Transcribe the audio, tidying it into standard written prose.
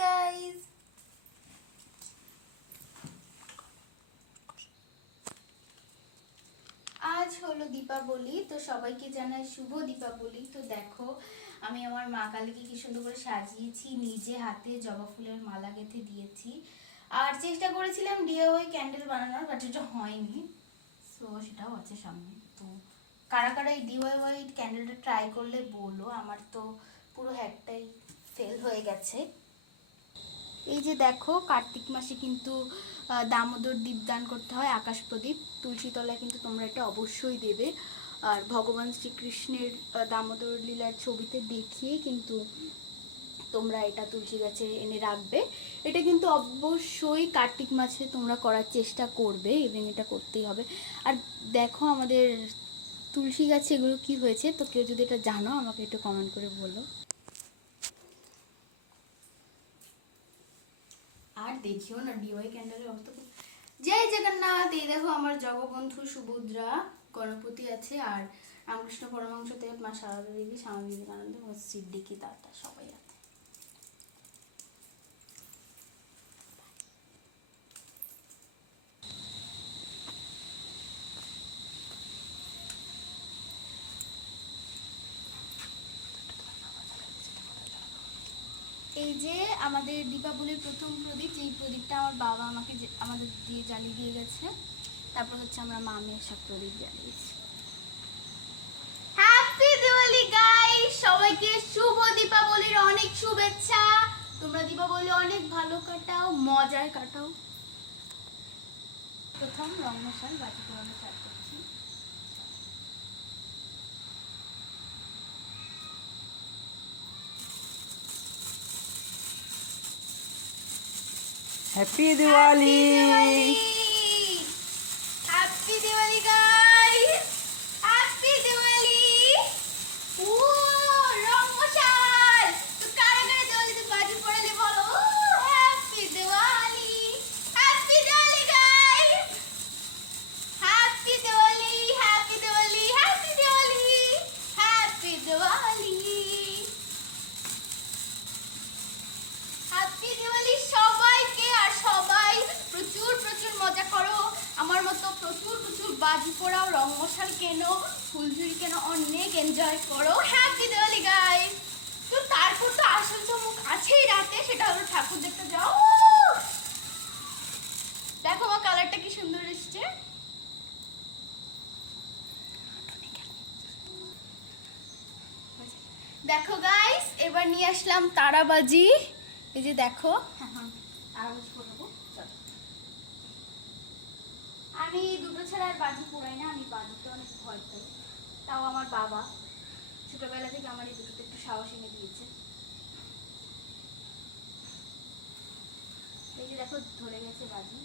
Guys, আজ হলো দীপাবলি। তো সবাইকে জানাই শুভ দীপাবলি। তো দেখো, আমি আমার মা কালীকে কি সুন্দর করে সাজিয়েছি, নিজে হাতে জবা ফুলের মালা গেঁথে দিয়েছি। আর চেষ্টা করেছিলাম ডিআইওয়াই ক্যান্ডেল বানানোর, বাট এটা হয়নি। সো সেটাও আছে সামনে। তো কারা কারা এই ডিআইওয়াই ক্যান্ডেলটা ট্রাই করলে বলো, আমার তো পুরো হ্যাকটাই ফেল হয়ে গেছে। এই যে দেখো, কার্তিক মাসে কিন্তু দামোদর দীপদান করতে হয়, আকাশ প্রদীপ। তুলসী তলায় কিন্তু তোমরা এটা অবশ্যই দেবে। আর ভগবান শ্রীকৃষ্ণের দামোদর লীলার ছবিতে দেখিয়ে কিন্তু তোমরা এটা তুলসী গাছে এনে রাখবে। এটা কিন্তু অবশ্যই কার্তিক মাসে তোমরা করার চেষ্টা করবে, এবং এটা করতেই হবে। আর দেখো আমাদের তুলসী গাছে এগুলো কি হয়েছে, তো কেউ যদি এটা জানো আমাকে একটু কমেন্ট করে বলো। আর দেখিও না ডিওয়াই ক্যান্ডেলের অবস্থা। জয় জগন্নাথ। এই দেখো আমার জগবন্ধু সুভদ্রা, গণপতি আছে, আর রামকৃষ্ণ পরমহংস দেব, মা সারদা দেবী, স্বামী বিবেকানন্দ, সিদ্দিকি দাদা সবাই আছে। এই যে আমাদের দীপাবলির প্রথম প্রদীপ, যেই প্রদীপটা আমার বাবা আমাকে আমাদের দিয়ে জ্বালিয়ে দিয়ে গেছে। তারপর হচ্ছে আমরা মামের সব প্রদীপ জ্বালিয়েছি। হ্যাপি দিওয়ালি গাইস, সবাইকে শুভ দীপাবলির অনেক শুভেচ্ছা। তোমরা দীপাবলি অনেক ভালো কাটাও, মজায় কাটাও। প্রথম রং মশাল বাজি পোড়ানো স্টার্ট করছি। Happy Diwali. Happy Diwali guys, happy Diwali. ও রং মশাল, তো কারা কারা দিওয়ালিতে বাজি পোড়ালে বলো। Happy Diwali, happy Diwali guys, happy Diwali, happy Diwali, happy Diwali, happy Diwali, happy Diwali সবাইকে। আর সবাই প্রচুর প্রচুর মজা করো, আমার মতো প্রচুর প্রচুর বাজি পোড়াও, রং মশাল কেনো, ফুলঝুরি কেনো, অনেক এনজয় করো। Happy Diwali guys. তো তারপর তো আসল চমক আছেই রাতে, সেটা হলো ঠাকুর দেখতে যাও। দেখো আমার কালারটা কি সুন্দর এসছে। দেখো গাইস, এবার নিয়ে আসলাম তারাবাজি। এই যে দেখো, তারাবাজি পোড়াবো। আমি দুটো ছাড়া আর বাজি পোড়াই না, আমি বাজিতে অনেক ভয় পাই। তাও আমার বাবা ছোটবেলা থেকে আমার এই দুটোতে একটু সাহস এনে দিয়েছে। এই যে দেখো ধরে গেছে বাজি।